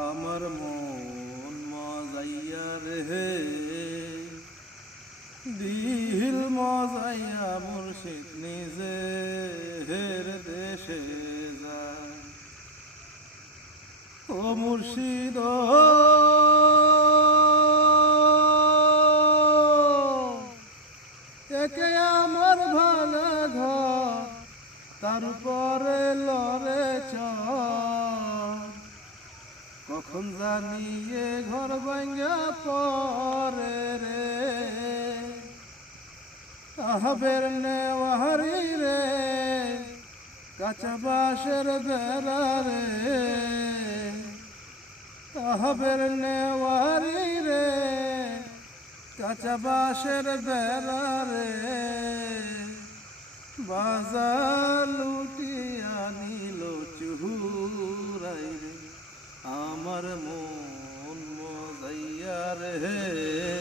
আমার মন মজাইয়া রে দিল মজাইয়া মুর্শিদ নিজের দেশে যায়। ও মুর্শিদ একে আমার ভালো ঘর তারপরে লড়ে কখন জানিয়ে ঘর ভাঙ্গা পরে রে আহবের নেওয়ারি রে কাঁচা বাঁশের বেড়া রে আহবের নেওয়ারি রে কাঁচা বাঁশের বেড়া রে বাজার লুটিয়া নিল চুহুরাই রে আমার মন মজাইয়া রে।